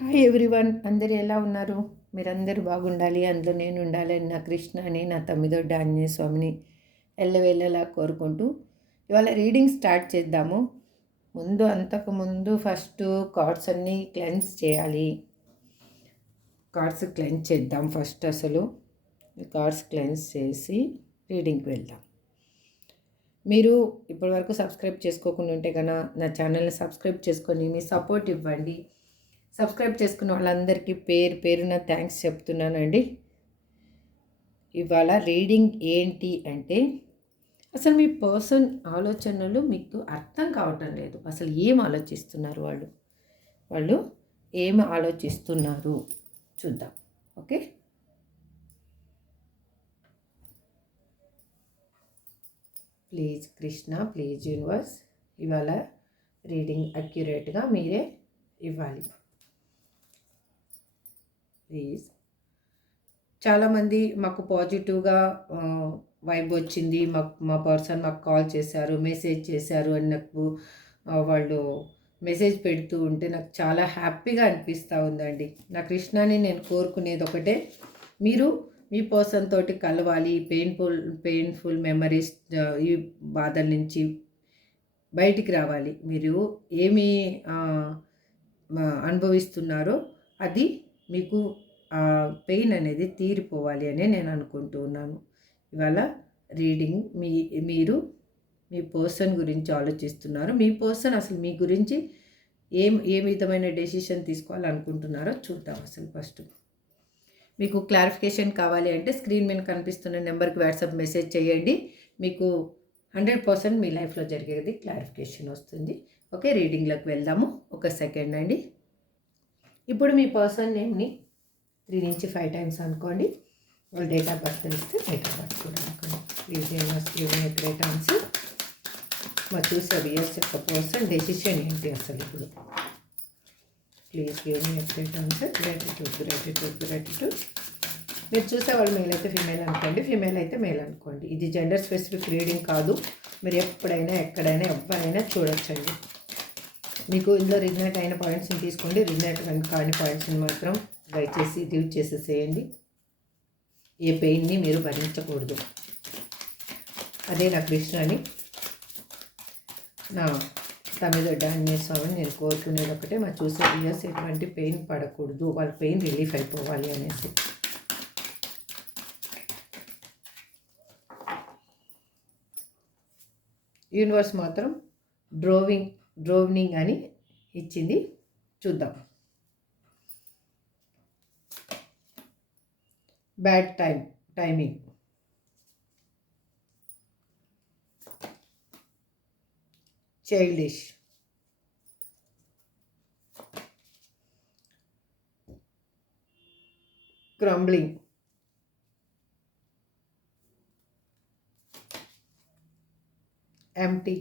Hi everyone, అందరు ఎలా ఉన్నారు? మీరందరూ బాగుండాలి, అందులో నేను ఉండాలని నా కృష్ణని, నా తమ్మిదొడ్డ ఆంజనేయ స్వామిని ఎల్లవేళలా కోరుకుంటూ ఇవాళ రీడింగ్ స్టార్ట్ చేద్దాము. అంతకుముందు ఫస్ట్ కార్డ్స్ అన్నీ క్లెన్స్ చేయాలి. కార్డ్స్ క్లెన్స్ చేద్దాం. ఫస్ట్ అసలు కార్డ్స్ క్లెన్స్ చేసి రీడింగ్కి వెళ్దాం. మీరు ఇప్పటివరకు సబ్స్క్రైబ్ చేసుకోకుండా ఉంటే కనుక నా ఛానల్ని సబ్స్క్రైబ్ చేసుకొని మీ సపోర్ట్ ఇవ్వండి. సబ్స్క్రైబ్ చేసుకున్న వాళ్ళందరికీ పేరున థ్యాంక్స్ చెప్తున్నానండి. ఇవాళ రీడింగ్ ఏంటి అంటే, అసలు మీ పర్సన్ ఆలోచనలు మీకు అర్థం కావటం లేదు. అసలు ఏం ఆలోచిస్తున్నారు వాళ్ళు ఏం ఆలోచిస్తున్నారు చూద్దాం. Okay, please Krishna, please universe, ఇవాళ రీడింగ్ అక్యురేట్గా మీరే ఇవ్వాలి ప్లీజ్. చాలామంది మాకు పాజిటివ్గా వైబ్ వచ్చింది, మా పర్సన్ మాకు కాల్ చేశారు, మెసేజ్ చేశారు అని నాకు వాళ్ళు మెసేజ్ పెడుతూ ఉంటే నాకు చాలా హ్యాపీగా అనిపిస్తూ ఉందండి. నా కృష్ణని నేను కోరుకునేది ఒకటే, మీరు మీ పర్సన్ తోటి కలవాలి. పెయిన్ఫుల్ మెమరీస్, ఈ బాధల నుంచి బయటికి రావాలి. మీరు ఏమి అనుభవిస్తున్నారో అది మీకు పెయిన్ అనేది తీరిపోవాలి అని నేను అనుకుంటూ ఉన్నాను. ఇవాళ రీడింగ్ మీరు మీ పర్సన్ గురించి ఆలోచిస్తున్నారు. మీ పర్సన్ అసలు మీ గురించి ఏ విధమైన డెసిషన్ తీసుకోవాలనుకుంటున్నారో చూద్దాం. అసలు ఫస్ట్ మీకు క్లారిఫికేషన్ కావాలి అంటే స్క్రీన్ మీద కనిపిస్తున్న నెంబర్కి వాట్సాప్ మెసేజ్ చేయండి. మీకు 100% మీ లైఫ్లో జరిగేది క్లారిఫికేషన్ వస్తుంది. ఓకే, రీడింగ్లోకి వెళ్దాము. ఒక సెకండ్ అండి. ఇప్పుడు మీ పర్సన్ నేమ్ని 3 నుంచి 5 టైమ్స్ అనుకోండి. వాళ్ళ డేట్ ఆఫ్ బర్త్ తెలిస్తే డేట్ ఆఫ్ బర్త్ కూడా అనుకోండి. Please universe great answer. మా చూసే వియర్స్ యొక్క పర్సన్ డెసిషన్ ఏంటి అసలు ఇప్పుడు? Please great answer. గ్రాటిట్యూడ్. మీరు చూసే వాళ్ళు మేల్ అయితే ఫీమేల్ అనుకోండి, ఫీమేల్ అయితే మేల్ అనుకోండి. ఇది జెండర్ స్పెసిఫిక్ రీడింగ్ కాదు. మీరు ఎప్పుడైనా ఎక్కడైనా ఎవరైనా చూడొచ్చండి. మీకు ఇందులో రిజనేట్ అయిన పాయింట్స్ని తీసుకోండి, రిజనేట్ కాని పాయింట్స్ని మాత్రం దయచేసి డ్యూట్ చేసేసేయండి. ఏ పెయిన్ని మీరు భరించకూడదు. అదే నా కృష్ణని, నా తమిళ ఆంజనేయ స్వామిని నేను కోరుకునేది ఒకటే, మా చూసే వ్యూయర్స్ ఎటువంటి పెయిన్ పడకూడదు, వాళ్ళ పెయిన్ రిలీఫ్ అయిపోవాలి అనేసి. యూనివర్స్ మాత్రం డ్రోవినింగ్ అని ఇచ్చింది. చూద్దాం. Bad timing, childish, crumbling, empty,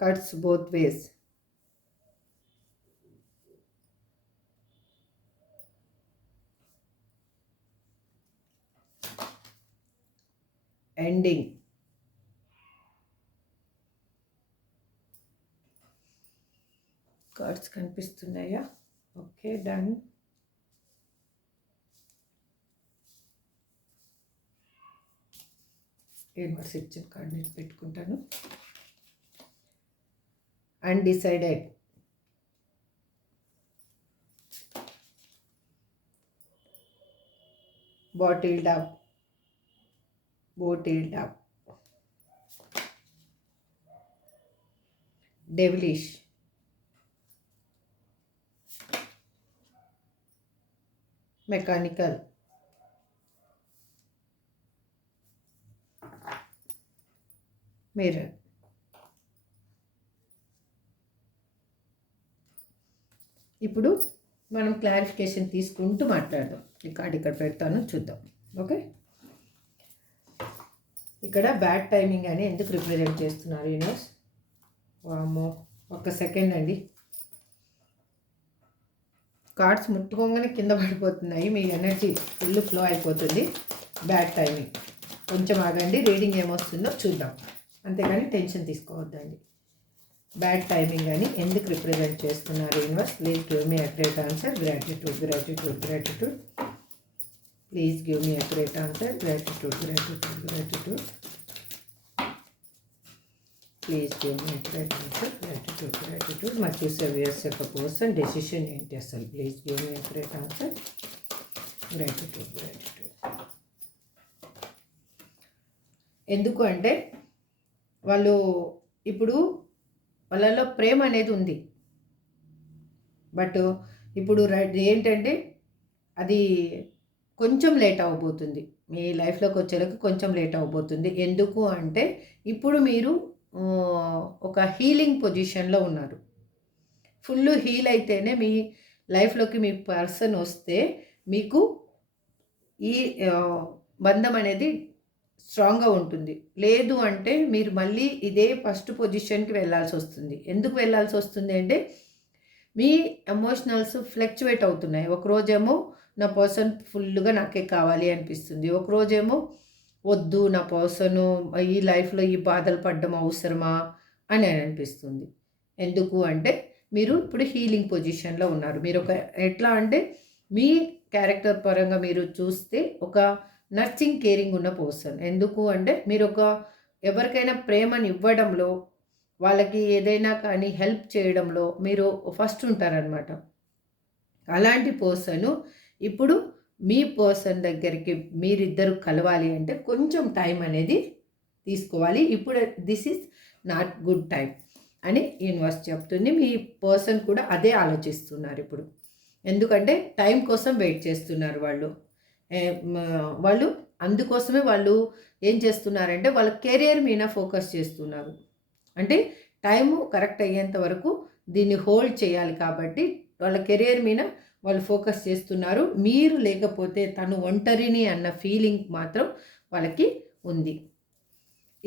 cuts both ways, ending, cards కనిపిస్తున్నాయా? Okay, done. యూనివర్స్ ఇచ్చిన కార్డ్ నేను పెట్టుకుంటాను. Undecided, bottled up, devilish, mechanical, mirror. ఇప్పుడు మనం క్లారిఫికేషన్ తీసుకుంటూ మాట్లాడదాం. ఈ కార్డ్ ఇక్కడ పెడతాను, చూద్దాం. ఓకే, ఇక్కడ బ్యాడ్ టైమింగ్ అని ఎందుకు రిప్రజెంట్ చేస్తున్నారు యూనివర్స్? వామో, ఒక్క సెకండ్ అండి. కార్డ్స్ ముట్టుకోగానే కింద పడిపోతున్నాయి, మీ ఎనర్జీ ఫుల్ ఫ్లో అయిపోతుంది. Bad timing. కొంచెం ఆగండి, రీడింగ్ ఏమొస్తుందో చూద్దాం. అంతేగాని టెన్షన్ తీసుకోవద్దండి. బ్యాడ్ టైమింగ్ అని ఎందుకు రిప్రజెంట్ చేస్తున్నారు universe? Please give me accurate answer. Gratitude, gratitude, gratitude. Please give me accurate answer. Gratitude, gratitude, gratitude. Please give me accurate answer. Gratitude, gratitude. మా చూసే viewers యొక్క పర్సన్ డెసిషన్ ఏంటి అసలు? Please give me accurate answer. Gratitude, gratitude. ఎందుకు అంటే వాళ్ళు ఇప్పుడు వాళ్ళలో ప్రేమ అనేది ఉంది, బట్ ఇప్పుడు ఏంటంటే అది కొంచెం లేట్ అవ్వబోతుంది. మీ లైఫ్లోకి వచ్చేలకు కొంచెం లేట్ అవ్వబోతుంది. ఎందుకు అంటే ఇప్పుడు మీరు ఒక హీలింగ్ పొజిషన్లో ఉన్నారు. ఫుల్ హీల్ అయితేనే మీ లైఫ్లోకి మీ పర్సన్ వస్తే మీకు ఈ బంధం అనేది స్ట్రాంగ్గా ఉంటుంది. లేదు అంటే మీరు మళ్ళీ ఇదే ఫస్ట్ పొజిషన్కి వెళ్ళాల్సి వస్తుంది. ఎందుకు వెళ్ళాల్సి వస్తుంది అంటే మీ ఎమోషనల్స్ ఫ్లక్చువేట్ అవుతున్నాయి. ఒకరోజేమో నా పర్సన్ ఫుల్గా నాకే కావాలి అనిపిస్తుంది, ఒకరోజేమో వద్దు నా పర్సను ఈ లైఫ్లో ఈ బాధలు పడడం అవసరమా అని అనిపిస్తుంది. ఎందుకు అంటే మీరు ఇప్పుడు హీలింగ్ పొజిషన్లో ఉన్నారు. మీరు ఒక ఎట్లా అంటే మీ క్యారెక్టర్ పరంగా మీరు చూస్తే ఒక నర్సింగ్ కేరింగ్ ఉన్న పర్సన్. ఎందుకు అంటే మీరు ఒక ఎవరికైనా ప్రేమని ఇవ్వడంలో, వాళ్ళకి ఏదైనా కానీ హెల్ప్ చేయడంలో మీరు ఫస్ట్ ఉంటారనమాట. అలాంటి పర్సను ఇప్పుడు మీ పర్సన్ దగ్గరికి మీరిద్దరు కలవాలి అంటే కొంచెం టైం అనేది తీసుకోవాలి. ఇప్పుడు this is not good time అని యూనివర్స్ చెప్తుంది. మీ పర్సన్ కూడా అదే ఆలోచిస్తున్నారు ఇప్పుడు. ఎందుకంటే టైం కోసం వెయిట్ చేస్తున్నారు వాళ్ళు అందుకోసమే వాళ్ళు ఏం చేస్తున్నారంటే వాళ్ళ కెరియర్ మీద ఫోకస్ చేస్తున్నారు. అంటే టైము కరెక్ట్ అయ్యేంత వరకు దీన్ని హోల్డ్ చేయాలి కాబట్టి వాళ్ళ కెరియర్ మీద వాళ్ళు ఫోకస్ చేస్తున్నారు. మీరు లేకపోతే తను ఒంటరిని అన్న ఫీలింగ్ మాత్రం వాళ్ళకి ఉంది.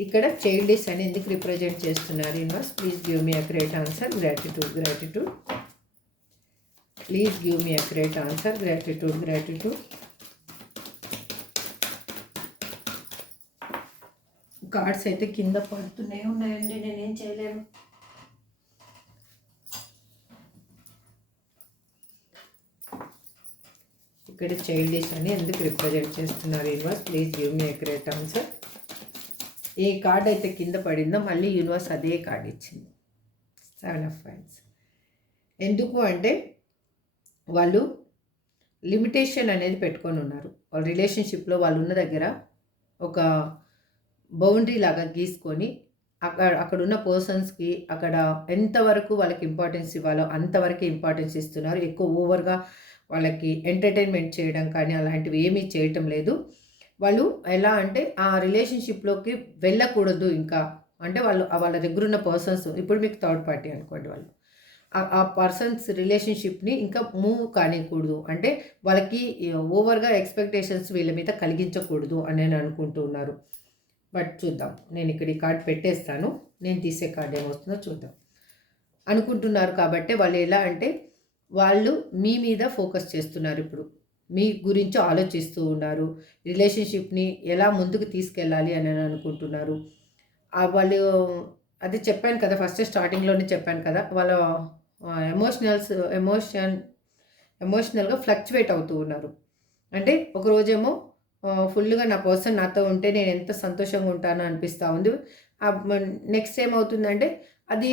ఇక్కడ చైల్డిష్ అని ఎందుకు రిప్రజెంట్ చేస్తున్నారు universe? Please give me accurate answer. Gratitude, gratitude. Please give me accurate answer. Gratitude, gratitude. Cards అయితే కింద పడుతూనే ఉన్నాయండి, నేనేం చేయలేను. ఇక్కడ చైల్డిష్ అని ఎందుకు రిప్రజెంట్ చేస్తున్నారు universe? Please give me accurate answer. A card అయితే కింద పడిందో మళ్ళీ యూనివర్స్ అదే కార్డ్ ఇచ్చింది, 7 of Wands. ఎందుకు అంటే వాళ్ళు లిమిటేషన్ అనేది పెట్టుకొని ఉన్నారు. వాళ్ళ రిలేషన్షిప్లో వాళ్ళు ఉన్న దగ్గర ఒక బౌండరీ లాగా గీసుకొని అక్కడున్న పర్సన్స్కి అక్కడ ఎంతవరకు వాళ్ళకి ఇంపార్టెన్స్ ఇవ్వాలో అంతవరకు ఇంపార్టెన్స్ ఇస్తున్నారు. ఎక్కువ ఓవర్గా వాళ్ళకి ఎంటర్టైన్మెంట్ చేయడం కానీ అలాంటివి ఏమీ చేయటం లేదు. వాళ్ళు ఎలా అంటే ఆ రిలేషన్షిప్లోకి వెళ్ళకూడదు ఇంకా. అంటే వాళ్ళ దగ్గర ఉన్న పర్సన్స్, ఇప్పుడు మీకు థర్డ్ పార్టీ అనుకోండి, వాళ్ళు ఆ పర్సన్స్ రిలేషన్షిప్ని ఇంకా మూవ్ కానివ్వకూడదు. అంటే వాళ్ళకి ఓవర్గా ఎక్స్పెక్టేషన్స్ వీళ్ళ మీద కలిగించకూడదు అని నేను అనుకుంటూ ఉన్నారు. బట్ చూద్దాం, నేను ఇక్కడ ఈ కార్డ్ పెట్టేస్తాను, నేను తీసే కార్డ్ ఏమవుతుందో చూద్దాం అనుకుంటున్నారు. కాబట్టి వాళ్ళు ఎలా అంటే వాళ్ళు మీ మీద ఫోకస్ చేస్తున్నారు. ఇప్పుడు మీ గురించి ఆలోచిస్తూ ఉన్నారు. రిలేషన్షిప్ని ఎలా ముందుకు తీసుకెళ్ళాలి అని అనుకుంటున్నారు. వాళ్ళు అది చెప్పాను కదా, ఫస్ట్ స్టార్టింగ్లోనే చెప్పాను కదా, వాళ్ళ ఎమోషనల్గా ఫ్లక్చువేట్ అవుతూ ఉన్నారు. అంటే ఒకరోజేమో ఫుల్గా నా పర్సన్ నాతో ఉంటే నేను ఎంత సంతోషంగా ఉంటానో అనిపిస్తూ ఉంది. నెక్స్ట్ ఏమవుతుందంటే అది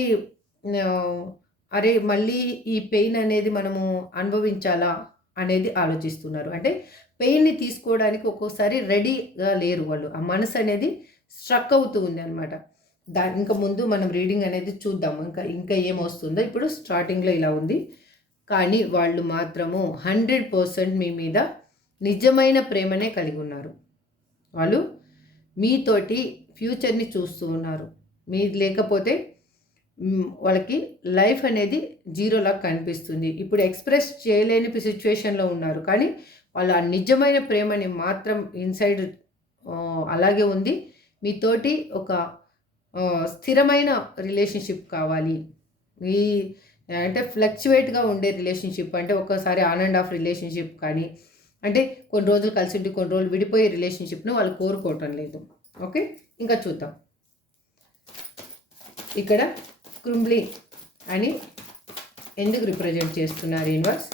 అరే మళ్ళీ ఈ పెయిన్ అనేది మనము అనుభవించాలా అనేది ఆలోచిస్తున్నారు. అంటే పెయిన్ని తీసుకోవడానికి ఒక్కోసారి రెడీగా లేరు వాళ్ళు. ఆ మనసు అనేది స్ట్రక్ అవుతూ ఉంది అనమాట. ఇంకా ముందు మనం రీడింగ్ అనేది చూద్దాము, ఇంకా ఏమొస్తుందో. ఇప్పుడు స్టార్టింగ్లో ఇలా ఉంది, కానీ వాళ్ళు మాత్రము 100% మీ మీద నిజమైన ప్రేమనే కలిగి ఉన్నారు. వాళ్ళు మీతోటి ఫ్యూచర్ని చూస్తూ ఉన్నారు. మీరు లేకపోతే వాళ్ళకి లైఫ్ అనేది జీరోలా కనిపిస్తుంది. ఇప్పుడు ఎక్స్ప్రెస్ చేయలేని సిచ్యువేషన్లో ఉన్నారు, కానీ వాళ్ళ నిజమైన ప్రేమని మాత్రం ఇన్సైడ్ అలాగే ఉంది. మీతోటి ఒక స్థిరమైన రిలేషన్షిప్ కావాలి. ఈ అంటే ఫ్లక్చువేట్గా ఉండే రిలేషన్షిప్, అంటే ఒక్కసారి ఆన్ అండ్ ఆఫ్ రిలేషన్షిప్ కానీ, అంటే కొన్ని రోజులు కలిసి ఉండి కొన్ని రోజులు విడిపోయే రిలేషన్షిప్ను వాళ్ళు కోరుకోవటం లేదు. ఓకే, ఇంకా చూద్దాం. ఇక్కడ స్క్రింబ్లీ అని ఎందుకు రిప్రజెంట్ చేస్తున్నారు universe?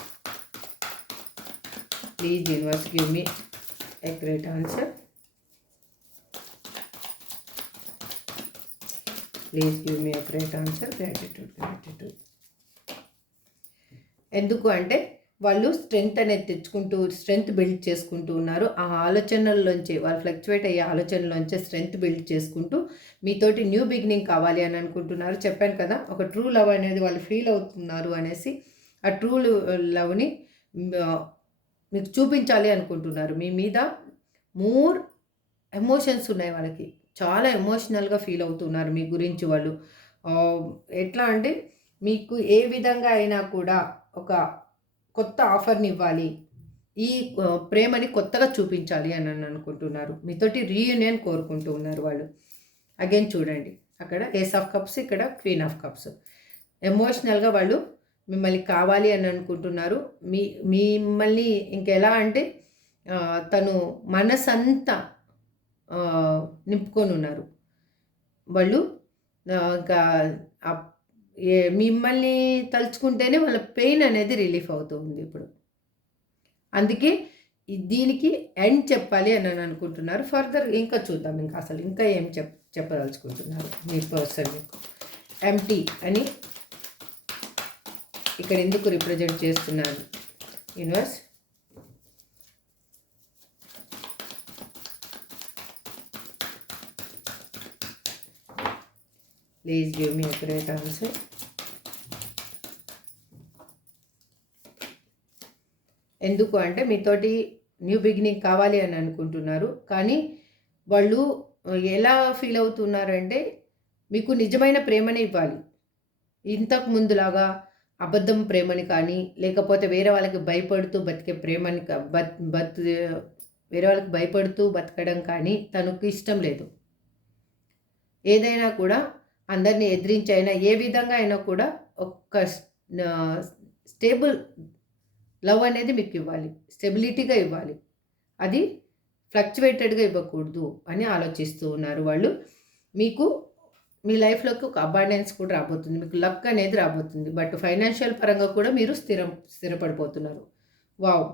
Please universe give me a great answer. Please give me a great answer. Gratitude. ఎందుకు అంటే వాళ్ళు స్ట్రెంగ్త్ అనేది తెచ్చుకుంటూ స్ట్రెంగ్త్ బిల్డ్ చేసుకుంటూ ఉన్నారు. ఆ ఆలోచనల్లోంచి వాళ్ళు ఫ్లక్చువేట్ అయ్యే ఆలోచనలోంచి స్ట్రెంగ్త్ బిల్డ్ చేసుకుంటూ మీతోటి న్యూ బిగినింగ్ కావాలి అని అనుకుంటున్నారు. చెప్పాను కదా, ఒక ట్రూ లవ్ అనేది వాళ్ళు ఫీల్ అవుతున్నారు అనేసి. ఆ ట్రూ లవ్ని మీకు చూపించాలి అనుకుంటున్నారు. మీ మీద మోర్ ఎమోషన్స్ ఉన్నాయి వాళ్ళకి. చాలా ఎమోషనల్గా ఫీల్ అవుతున్నారు మీ గురించి వాళ్ళు. ఎట్లా అంటే మీకు ఏ విధంగా అయినా కూడా ఒక కొత్త ఆఫర్ని ఇవ్వాలి, ఈ ప్రేమని కొత్తగా చూపించాలి అని అనుకుంటున్నారు. మీతోటి రీయూనియన్ కోరుకుంటూ ఉన్నారు వాళ్ళు. అగైన్ చూడండి, అక్కడ ఏస్ ఆఫ్ కప్స్, ఇక్కడ క్వీన్ ఆఫ్ కప్స్. ఎమోషనల్గా వాళ్ళు మిమ్మల్ని కావాలి అని అనుకుంటున్నారు. మిమ్మల్ని ఇంకెలా అంటే తను మనసంతా నింపుకొని ఉన్నారు వాళ్ళు. ఇంకా మిమ్మల్ని తలుచుకుంటేనే వాళ్ళ పెయిన్ అనేది రిలీఫ్ అవుతుంది ఇప్పుడు. అందుకే దీనికి ఎండ్ చెప్పాలి అని అనుకుంటున్నారు. ఫర్దర్ ఇంకా చూద్దాం, ఇంకా అసలు ఇంకా ఏం చెప్పదలుచుకుంటున్నారు మీ పర్సన్. మీకు ఎంటీ అని ఇక్కడ ఎందుకు రిప్రజెంట్ చేస్తున్నారు universe? Please give me a great answer. ఎందుకు అంటే మీతోటి న్యూ బిగినింగ్ కావాలి అని అనుకుంటున్నారు. కానీ వాళ్ళు ఎలా ఫీల్ అవుతున్నారంటే మీకు నిజమైన ప్రేమని ఇవ్వాలి. ఇంతకు ముందులాగా అబద్ధం ప్రేమని కానీ, లేకపోతే వేరే వాళ్ళకి భయపడుతూ బతికే ప్రేమని వేరే వాళ్ళకి భయపడుతూ బతకడం కానీ తనకు ఇష్టం లేదు. ఏదైనా కూడా అందరినీ ఎదిరించైనా ఏ విధంగా అయినా కూడా ఒక స్టేబుల్ లవ్ అనేది మీకు ఇవ్వాలి, స్టెబిలిటీగా ఇవ్వాలి. అది ఫ్లక్చువేటెడ్గా ఇవ్వకూడదు అని ఆలోచిస్తూ ఉన్నారు వాళ్ళు. మీకు మీ లైఫ్లోకి ఒక అబాండెన్స్ కూడా రాబోతుంది, మీకు లక్ అనేది రాబోతుంది. బట్ ఫైనాన్షియల్ పరంగా కూడా మీరు స్థిరపడిపోతున్నారు. Wow,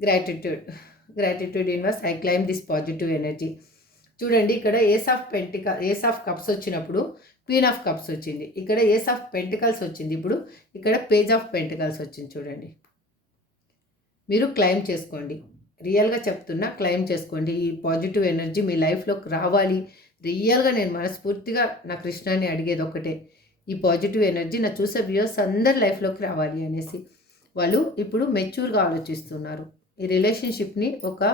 gratitude universe. I claim this positive energy. చూడండి, ఇక్కడ ఏస్ ఆఫ్ కప్స్ వచ్చినప్పుడు క్వీన్ ఆఫ్ కప్స్ వచ్చింది. ఇక్కడ ఏస్ ఆఫ్ పెంటికల్స్ వచ్చింది. ఇప్పుడు ఇక్కడ పేజ్ ఆఫ్ పెంటికల్స్ వచ్చింది. చూడండి, మీరు క్లైమ్ చేసుకోండి. రియల్గా చెప్తున్నా, క్లైమ్ చేసుకోండి. ఈ పాజిటివ్ ఎనర్జీ మీ లైఫ్లోకి రావాలి. రియల్గా నేను మనస్ఫూర్తిగా నా కృష్ణాన్ని అడిగేది ఒకటే, ఈ పాజిటివ్ ఎనర్జీ నా చూసే వ్యూయర్స్ అందరి లైఫ్లోకి రావాలి అనేసి. వాళ్ళు ఇప్పుడు మెచ్యూర్గా ఆలోచిస్తున్నారు. ఈ రిలేషన్షిప్ని ఒక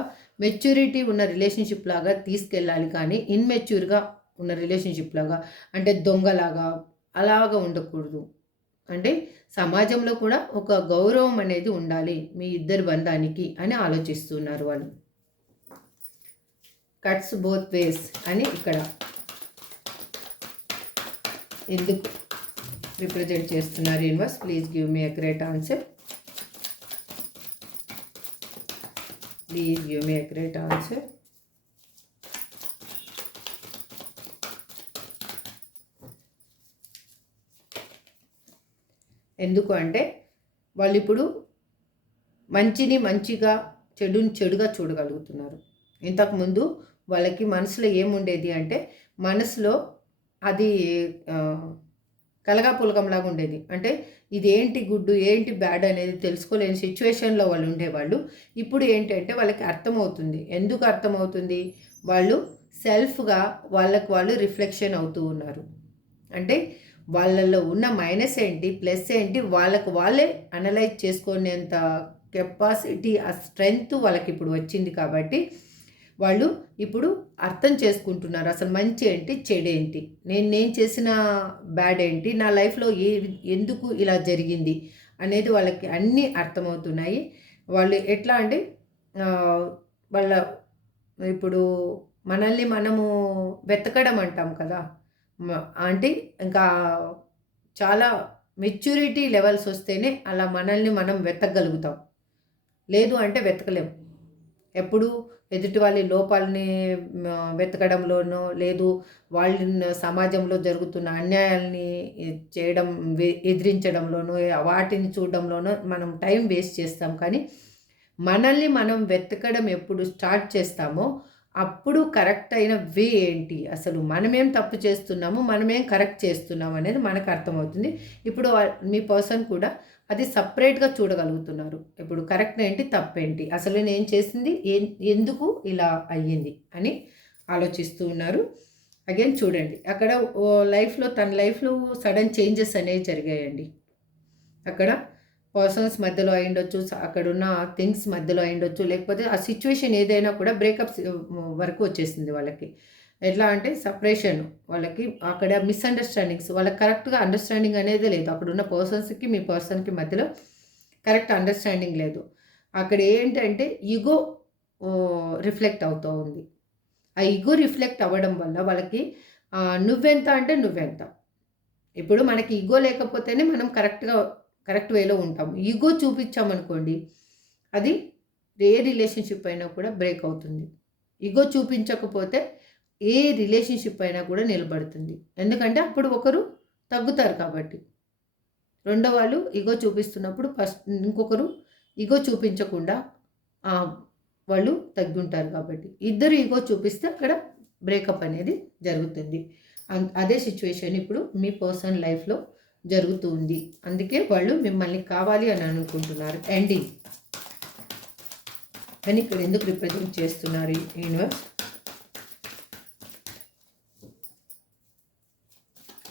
మెచ్యూరిటీ ఉన్న రిలేషన్షిప్ లాగా తీసుకెళ్ళాలి, కానీ ఇన్మెచ్యూర్గా ఉన్న రిలేషన్షిప్ లాగా, అంటే దొంగలాగా అలాగా ఉండకూడదు. అంటే సమాజంలో కూడా ఒక గౌరవం అనేది ఉండాలి మీ ఇద్దరి బంధానికి అని ఆలోచిస్తున్నారు వాళ్ళు. కట్స్ బోత్ వేస్ అని ఇక్కడ ఎందుకు రిప్రజెంట్ చేస్తున్నారు universe? Please give me a great answer. Please give me a great answer. ఎందుకు అంటే వాళ్ళు ఇప్పుడు మంచిని మంచిగా, చెడుని చెడుగా చూడగలుగుతున్నారు. ఇంతకుముందు వాళ్ళకి మనసులో ఏముండేది అంటే, మనసులో అది కలగాపులకంలాగా ఉండేది. అంటే ఇది ఏంటి గుడ్డు ఏంటి బ్యాడ్ అనేది తెలుసుకోలేని సిచ్యువేషన్లో వాళ్ళు ఉండేవాళ్ళు. ఇప్పుడు ఏంటంటే వాళ్ళకి అర్థమవుతుంది. ఎందుకు అర్థమవుతుంది? వాళ్ళు సెల్ఫ్గా వాళ్ళకు వాళ్ళు రిఫ్లెక్షన్ అవుతూ ఉన్నారు. అంటే వాళ్ళల్లో ఉన్న మైనస్ ఏంటి, ప్లస్ ఏంటి, వాళ్ళకు వాళ్ళే అనలైజ్ చేసుకునేంత కెపాసిటీ, ఆ స్ట్రెంగ్త్ వాళ్ళకి ఇప్పుడు వచ్చింది. కాబట్టి వాళ్ళు ఇప్పుడు అర్థం చేసుకుంటున్నారు, అసలు మంచి ఏంటి, చెడేంటి, నేను చేసిన బ్యాడ్ ఏంటి, నా లైఫ్లో ఎందుకు ఇలా జరిగింది అనేది వాళ్ళకి అన్నీ అర్థమవుతున్నాయి. వాళ్ళు ఎట్లా అంటే వాళ్ళ ఇప్పుడు మనల్ని మనము వెతకడం అంటాం కదా, అంటే ఇంకా చాలా మెచ్యూరిటీ లెవెల్స్ వస్తేనే అలా మనల్ని మనం వెతకగలుగుతాం. లేదు అంటే వెతకలేం. ఎప్పుడు ఎదుటి వాళ్ళ లోపాలని వెతకడంలోనో, లేదు వాళ్ళ సమాజంలో జరుగుతున్న అన్యాయాల్ని చేయడం ఎదిరించడంలోనో, వాటిని చూడడంలోనో మనం టైం వేస్ట్ చేస్తాం. కానీ మనల్ని మనం వెతకడం ఎప్పుడు స్టార్ట్ చేస్తామో అప్పుడు కరెక్ట్ అయిన వే ఏంటి, అసలు మనమేం తప్పు చేస్తున్నాము, మనమేం కరెక్ట్ చేస్తున్నాము అనేది మనకు అర్థమవుతుంది. ఇప్పుడు మీ పర్సన్ కూడా అది సపరేట్గా చూడగలుగుతున్నారు. ఇప్పుడు కరెక్ట్ ఏంటి, తప్పేంటి, అసలు నేను చేసింది ఎందుకు ఇలా అయ్యింది అని ఆలోచిస్తూ ఉన్నారు. అగైన్ చూడండి, అక్కడ లైఫ్లో తన లైఫ్లో సడన్ చేంజెస్ అనేవి జరిగాయండి. అక్కడ పర్సన్స్ మధ్యలో అయ్యుండొచ్చు, అక్కడున్న థింగ్స్ మధ్యలో అయ్యుండొచ్చు, లేకపోతే ఆ సిచ్యువేషన్ ఏదైనా కూడా బ్రేకప్స్ వరకు వచ్చేసింది వాళ్ళకి. ఎట్లా అంటే సపరేషన్, వాళ్ళకి అక్కడ మిస్అండర్స్టాండింగ్స్, వాళ్ళకి కరెక్ట్గా అండర్స్టాండింగ్ అనేది లేదు. అక్కడున్న పర్సన్స్కి మీ పర్సన్కి మధ్యలో కరెక్ట్ అండర్స్టాండింగ్ లేదు. అక్కడ ఏంటంటే ఈగో రిఫ్లెక్ట్ అవుతూ ఉంది. ఆ ఈగో రిఫ్లెక్ట్ అవ్వడం వల్ల వాళ్ళకి నువ్వెంత అంటే నువ్వెంత. ఇప్పుడు మనకి ఈగో లేకపోతేనే మనం కరెక్ట్ వేలో ఉంటాము. ఈగో చూపించామనుకోండి, అది ఏ రిలేషన్షిప్ అయినా కూడా బ్రేక్ అవుతుంది. ఈగో చూపించకపోతే ఏ రిలేషన్షిప్ అయినా కూడా నిలబడుతుంది. ఎందుకంటే అప్పుడు ఒకరు తగ్గుతారు కాబట్టి. రెండో వాళ్ళు ఈగో చూపిస్తున్నప్పుడు ఇంకొకరు ఈగో చూపించకుండా వాళ్ళు తగ్గుంటారు కాబట్టి. ఇద్దరు ఈగో చూపిస్తే అక్కడ బ్రేకప్ అనేది జరుగుతుంది. అదే సిచ్యువేషన్ ఇప్పుడు మీ పర్సనల్ లైఫ్లో జరుగుతూ ఉంది. అందుకే వాళ్ళు మిమ్మల్ని కావాలి అని అనుకుంటున్నారు. ఎండింగ్ కానీ ఇక్కడ ఎందుకు రిప్రజెంట్ చేస్తున్నారు universe?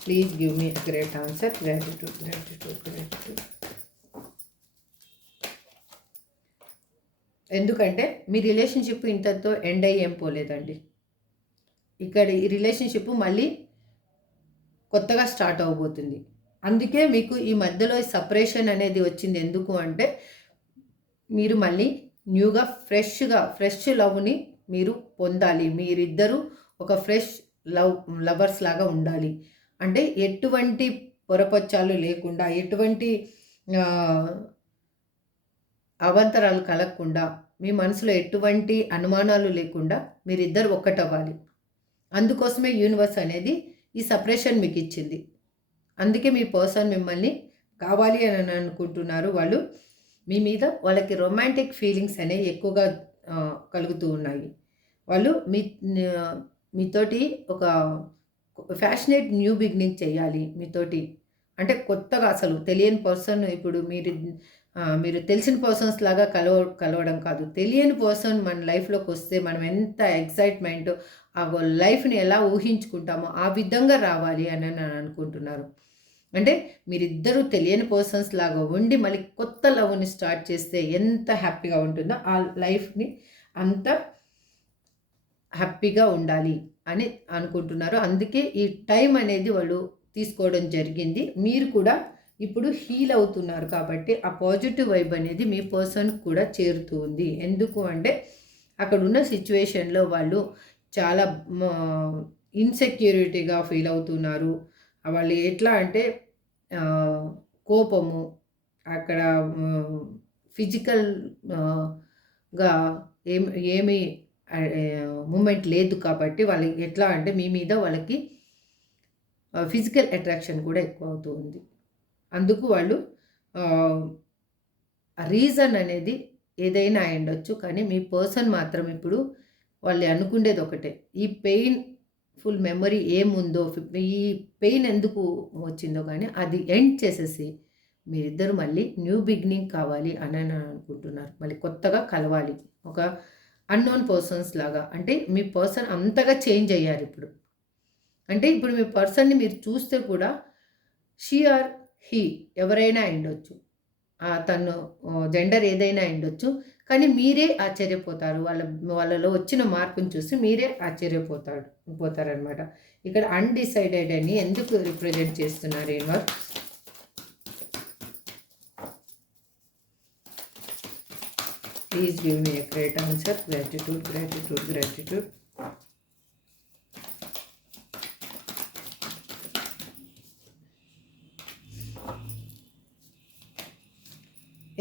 Please give me great answer. Gratitude, gratitude, gratitude. ఎందుకంటే మీ రిలేషన్షిప్ ఇంతతో ఎండ్ అయ్యి ఏం పోలేదండి. ఇక్కడ ఈ రిలేషన్షిప్ మళ్ళీ కొత్తగా స్టార్ట్ అవ్వబోతుంది. అందుకే మీకు ఈ మధ్యలో సపరేషన్ అనేది వచ్చింది. ఎందుకు అంటే మీరు మళ్ళీ న్యూగా ఫ్రెష్ లవ్ని మీరు పొందాలి. మీరిద్దరూ ఒక ఫ్రెష్ లవర్స్ లాగా ఉండాలి. అంటే ఎటువంటి పొరపచ్చాలు లేకుండా, ఎటువంటి అవాంతరాలు కలగకుండా, మీ మనసులో ఎటువంటి అనుమానాలు లేకుండా మీరిద్దరు ఒక్కటవ్వాలి. అందుకోసమే యూనివర్స్ అనేది ఈ సపరేషన్ మీకు ఇచ్చింది. అందుకే మీ పర్సన్ మిమ్మల్ని కావాలి అని అనుకుంటున్నారు. వాళ్ళు మీ మీద వాళ్ళకి రొమాంటిక్ ఫీలింగ్స్ అనేవి ఎక్కువగా కలుగుతూ ఉన్నాయి. వాళ్ళు మీతోటి ఒక ఫ్యాషనేట్ న్యూ బిగినింగ్ చేయాలి మీతోటి. అంటే కొత్తగా అసలు తెలియని పర్సన్, ఇప్పుడు మీరు తెలిసిన పర్సన్స్ లాగా కలవడం కాదు. తెలియని పర్సన్ మన లైఫ్లోకి వస్తే మనం ఎంత ఎక్సైట్మెంట్, ఆ లైఫ్ని ఎలా ఊహించుకుంటామో ఆ విధంగా రావాలి అని నేను అనుకుంటున్నారు. అంటే మీరిద్దరూ తెలియని పర్సన్స్ లాగా ఉండి మళ్ళీ కొత్త లవ్ని స్టార్ట్ చేస్తే ఎంత హ్యాపీగా ఉంటుందో, ఆ లైఫ్ని అంత హ్యాపీగా ఉండాలి అని అనుకుంటున్నారు. అందుకే ఈ టైం అనేది వాళ్ళు తీసుకోవడం జరిగింది. మీరు కూడా ఇప్పుడు హీల్ అవుతున్నారు కాబట్టి ఆ పాజిటివ్ వైబ్ అనేది మీ పర్సన్కి కూడా చేరుతూ ఉంది. ఎందుకు అంటే అక్కడ ఉన్న సిచ్యువేషన్లో వాళ్ళు చాలా ఇన్సెక్యూరిటీగా ఫీల్ అవుతున్నారు. వాళ్ళు ఎట్లా అంటే కోపము, అక్కడ ఫిజికల్గా ఏమీ మూమెంట్ లేదు కాబట్టి వాళ్ళకి ఎట్లా అంటే మీ మీద వాళ్ళకి ఫిజికల్ అట్రాక్షన్ కూడా ఎక్కువ అవుతూ ఉంది. అందుకు వాళ్ళు రీజన్ అనేది ఏదైనా అయ్యుండొచ్చు, కానీ మీ పర్సన్ మాత్రం ఇప్పుడు వాళ్ళు అనుకునేది ఒకటే. ఈ పెయిన్ఫుల్ మెమరీ ఏముందో, ఈ పెయిన్ ఎందుకు వచ్చిందో కానీ అది ఎండ్ చేసేసి మీరిద్దరు మళ్ళీ న్యూ బిగినింగ్ కావాలి అని అనుకుంటున్నారు. మళ్ళీ కొత్తగా కలవాలి ఒక అన్నోన్ పర్సన్స్ లాగా. అంటే మీ పర్సన్ అంతగా చేంజ్ అయ్యారు ఇప్పుడు. అంటే ఇప్పుడు మీ పర్సన్ని మీరు చూస్తే కూడా షీ ఆర్ హీ ఎవరైనా అయ్యుండొచ్చు, తను జెండర్ ఏదైనా అయ్యుండొచ్చు, కానీ మీరే ఆశ్చర్యపోతారు. వాళ్ళలో వచ్చిన మార్పుని చూసి మీరే పోతారనమాట. ఇక్కడ అన్డిసైడెడ్ అని ఎందుకు రిప్రజెంట్ చేస్తున్నారు universe? Please give me a great answer. Gratitude, gratitude, gratitude.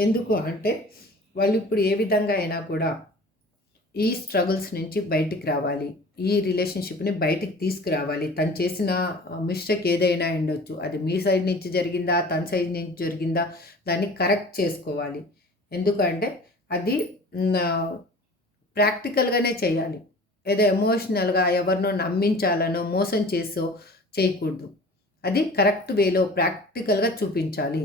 ఎందుకు అంటే వాళ్ళు ఇప్పుడు ఏ విధంగా అయినా కూడా ఈ స్ట్రగుల్స్ నుంచి బయటికి రావాలి. ఈ రిలేషన్‌షిప్‌ని బయటికి తీసుకురావాలి. తను చేసిన మిస్టేక్ ఏదైనా అయ్యుండొచ్చు. అది మీ సైడ్ నుంచి జరిగిందా? తన సైడ్ నుంచి జరిగిందా? దాన్ని కరెక్ట్ చేసుకోవాలి. ఎందుకంటే అది ప్రాక్టికల్‌గానే చేయాలి. ఏదో ఎమోషనల్‌గా ఎవరినో నమ్మించాలనో, మోసం చేసో చేయకూడదు. అది కరెక్ట్ వేలో ప్రాక్టికల్‌గా చూపించాలి.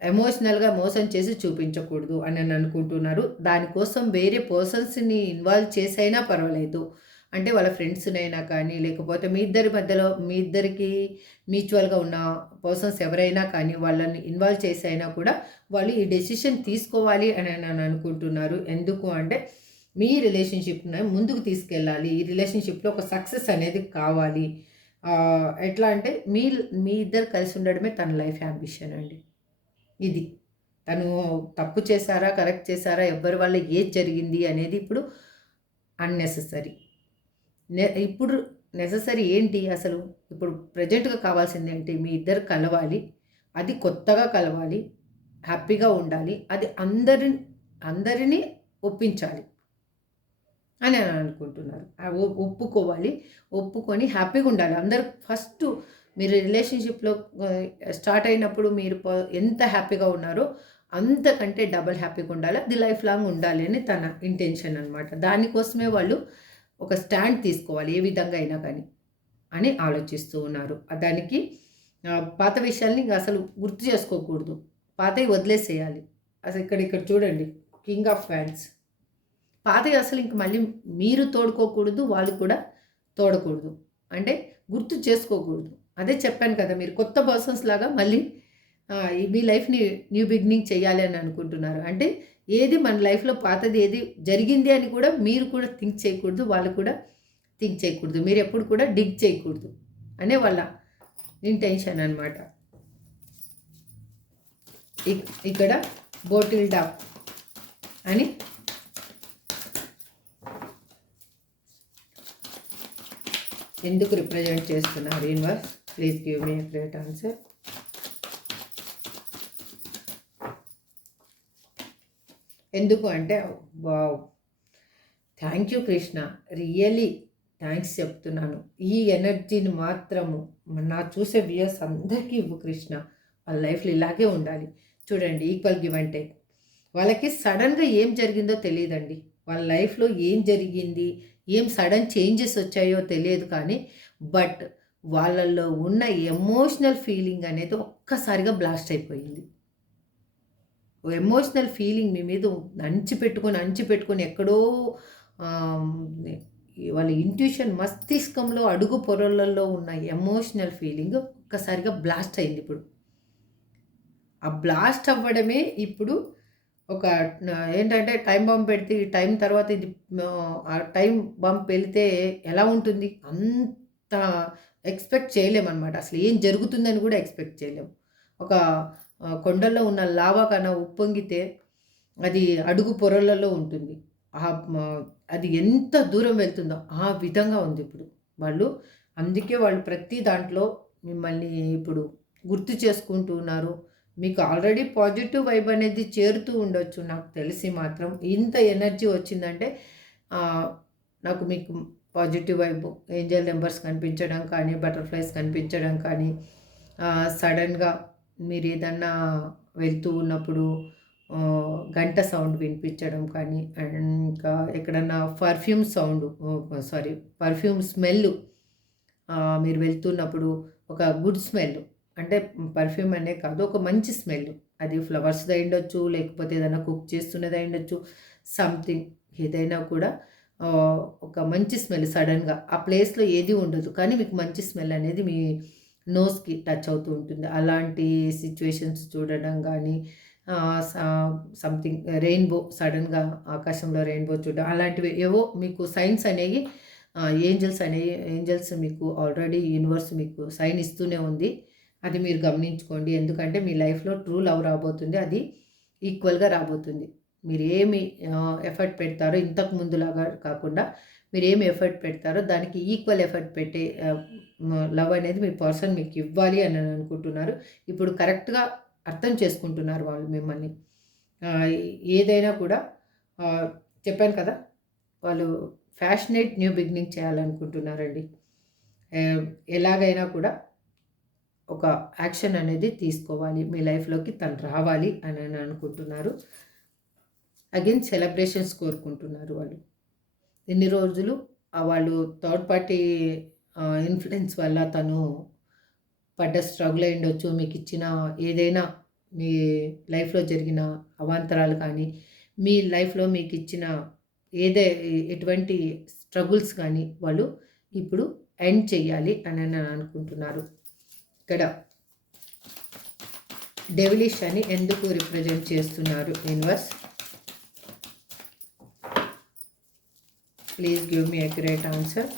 ఎమోషనల్‌గా మోసం చేసి చూపించకూడదు అని అనుకుంటున్నారు. దానికోసం వేరే పర్సన్స్‌ని ఇన్వాల్వ్ చేసైనా పర్వాలేదు. అంటే వాళ్ళ ఫ్రెండ్స్‌నైనా కానీ, లేకపోతే మీ ఇద్దరి మధ్యలో మీ ఇద్దరికీ మ్యూచువల్‌గా ఉన్న పర్సన్స్ ఎవరైనా కానీ వాళ్ళని ఇన్వాల్వ్ చేసైనా కూడా వాళ్ళు ఈ డెసిషన్ తీసుకోవాలి అని అనుకుంటున్నారు. ఎందుకు అంటే మీ రిలేషన్‌షిప్‌ని ముందుకు తీసుకెళ్ళాలి. ఈ రిలేషన్‌షిప్‌లో ఒక సక్సెస్ అనేది కావాలి. ఎట్లా అంటే మీ ఇద్దరు కలిసి ఉండడమే తన లైఫ్ యాంబిషన్ అండి. ఇది. తను తప్పు చేశారా? కరెక్ట్ చేశారా? ఎవ్వరి వల్ల ఏది జరిగింది అనేది ఇప్పుడు అన్నెసెసరీ. ఇప్పుడు నెసెసరీ ఏంటి అసలు? ఇప్పుడు ప్రెజెంట్‌గా కావాల్సిందేంటి? మీ ఇద్దరు కలవాలి. అది కొత్తగా కలవాలి. హ్యాపీగా ఉండాలి. అది అందరిని ఒప్పించాలి అని అనుకుంటున్నారు. ఒప్పుకోవాలి. ఒప్పుకొని హ్యాపీగా ఉండాలి. అందరూ ఫస్టు మీరు రిలేషన్‌షిప్‌లో స్టార్ట్ అయినప్పుడు మీరు ఎంత హ్యాపీగా ఉన్నారో అంతకంటే డబుల్ హ్యాపీగా ఉండాలి. అది లైఫ్ లాంగ్ ఉండాలి అని తన ఇంటెన్షన్ అనమాట. దానికోసమే వాళ్ళు ఒక స్టాండ్ తీసుకోవాలి ఏ విధంగా అయినా కానీ అని ఆలోచిస్తూ ఉన్నారు. దానికి పాత విషయాల్ని ఇంక అసలు గుర్తు చేసుకోకూడదు. పాతయి వదిలేసేయాలి. అసలు ఇక్కడ చూడండి 'కింగ్ ఆఫ్ ఫ్యాన్స్' పాతయి అసలు ఇంక మళ్ళీ మీరు తోడుకోకూడదు. వాళ్ళు కూడా తోడకూడదు. అంటే గుర్తు చేసుకోకూడదు. అదే చెప్పాను కదా! మీరు కొత్త పర్సన్స్ లాగా మళ్ళీ మీ లైఫ్‌ని న్యూ బిగినింగ్ చేయాలి అని అనుకుంటున్నారు. అంటే ఏది మన లైఫ్‌లో పాతది ఏది జరిగింది అని కూడా మీరు కూడా థింక్ చేయకూడదు. వాళ్ళు కూడా థింక్ చేయకూడదు. మీరెప్పుడు కూడా డిగ్ చేయకూడదు అనే వాళ్ళ ఇంటెన్షన్ అనమాట. ఇక్కడ బోటిల్డా అని ఎందుకు రిప్రజెంట్ చేస్తున్నారు universe? Please give me a great answer. ఎందుకు అంటే wow! Thank you Krishna. Really thanks చెప్తున్నాను. ఈ ఎనర్జీని మాత్రము నా చూసే వ్యూయర్స్ అందరికీ ఇవ్వు కృష్ణ. వాళ్ళ లైఫ్‌లో ఇలాగే ఉండాలి. చూడండి ఈక్వల్ గివ్ అండ్ టేక్. వాళ్ళకి సడన్‌గా ఏం జరిగిందో తెలీదండి. వాళ్ళ లైఫ్‌లో ఏం జరిగింది, ఏం సడన్ చేంజెస్ వచ్చాయో తెలియదు కానీ, బట్ వాళ్ళల్లో ఉన్న ఎమోషనల్ ఫీలింగ్ అనేది ఒక్కసారిగా బ్లాస్ట్ అయిపోయింది. ఎమోషనల్ ఫీలింగ్ మీ మీద అణిచిపెట్టుకొని ఎక్కడో ఆహ్, వాళ్ళ ఇంట్యూషన్ మస్తిష్కంలో అడుగు పొరలలో ఉన్న ఎమోషనల్ ఫీలింగ్ ఒక్కసారిగా బ్లాస్ట్ అయింది ఇప్పుడు. ఆ బ్లాస్ట్ అవ్వడమే ఇప్పుడు ఒక ఏంటంటే టైమ్ బాంబ్ పెడితే ఈ టైం తర్వాత ఇది ఆ టైం బాంబ్ పెడితే ఎలా ఉంటుంది? అంత ఎక్స్‌పెక్ట్ చేయలేమనమాట. అసలు ఏం జరుగుతుందని కూడా ఎక్స్‌పెక్ట్ చేయలేము. ఒక కొండల్లో ఉన్న లావా కన్నా ఉప్పొంగితే అది అడుగు పొరలలో ఉంటుంది. మ అది ఎంత దూరం వెళ్తుందో ఆ విధంగా ఉంది ఇప్పుడు. అందుకే వాళ్ళు ప్రతి దాంట్లో మిమ్మల్ని ఇప్పుడు గుర్తు చేసుకుంటూ ఉన్నారు. మీకు ఆల్రెడీ పాజిటివ్ వైబ్ అనేది చేరుతూ ఉండొచ్చు నాకు తెలిసి మాత్రం. ఇంత ఎనర్జీ వచ్చిందంటే నాకు మీకు పాజిటివ్ వైబ్ ఏంజెల్ నంబర్స్ కనిపించడం కానీ, బటర్‌ఫ్లైస్ కనిపించడం కానీ, సడెన్‌గా మీరేదన్నా వెళ్తూ ఉన్నప్పుడు గంట సౌండ్ వినిపించడం కానీ, అండ్ ఇంకా ఎక్కడన్నా పర్ఫ్యూమ్ సౌండ్ పర్ఫ్యూమ్ స్మెల్ మీరు వెళ్తున్నప్పుడు ఒక గుడ్ స్మెల్ అంటే పర్ఫ్యూమ్ అనే కాదు ఒక మంచి స్మెల్. అది ఫ్లవర్స్‌ది అయ్యుండొచ్చు, లేకపోతే ఏదైనా కుక్ చేస్తున్నది అయ్యుండొచ్చు. సంథింగ్ ఏదైనా కూడా ఒక మంచి స్మెల్ సడెన్‌గా ఆ ప్లేస్‌లో ఏది ఉండదు. కానీ మీకు మంచి స్మెల్ అనేది మీ నోస్‌కి టచ్ అవుతూ ఉంటుంది. అలాంటి సిట్యుయేషన్స్ చూడడం గానీ, సంథింగ్ రెయిన్‌బో సడెన్‌గా ఆకాశంలో రెయిన్‌బో చూడడం అలాంటివి ఏవో మీకు సైన్స్ అనేవి ఏంజెల్స్ మీకు ఆల్రెడీ యూనివర్స్ మీకు సైన్ ఇస్తూనే ఉంది. అది మీరు గమనించుకోండి. ఎందుకంటే మీ లైఫ్‌లో ట్రూ లవ్ రాబోతుంది. అది ఈక్వల్‌గా రాబోతుంది. మీరేమి ఎఫర్ట్ పెడతారో ఇంతకు ముందులాగా కాకుండా మీరేమి ఎఫర్ట్ పెడతారో దానికి ఈక్వల్ ఎఫర్ట్ పెట్టే లవ్ అనేది మీ పర్సన్ మీకు ఇవ్వాలి అని అనుకుంటున్నారు. ఇప్పుడు కరెక్ట్‌గా అర్థం చేసుకుంటున్నారు వాళ్ళు మిమ్మల్ని. ఏదైనా కూడా చెప్పాను కదా! వాళ్ళు ఫ్యాషనేట్ న్యూ బిగినింగ్ చేయాలనుకుంటున్నారండి. ఎలాగైనా కూడా ఒక యాక్షన్ అనేది తీసుకోవాలి, మీ లైఫ్లోకి తను రావాలి అని అనుకుంటున్నారు. అగైన్ సెలబ్రేషన్స్ కోరుకుంటున్నారు వాళ్ళు. ఇన్ని రోజులు వాళ్ళు థర్డ్ పార్టీ ఇన్ఫ్లుయెన్స్ వల్ల తను పడ్డ స్ట్రగుల్ అయి ఉండొచ్చు, మీకు ఇచ్చిన ఏదైనా మీ లైఫ్లో జరిగిన అవాంతరాలు కానీ, మీ లైఫ్లో మీకు ఇచ్చిన ఎటువంటి స్ట్రగుల్స్ కానీ వాళ్ళు ఇప్పుడు ఎండ్ చెయ్యాలి అని అనుకుంటున్నారు. ఇక్కడ డెవిలిష్ అని ఎందుకు రిప్రజెంట్ చేస్తున్నారు universe? Please give me accurate answer.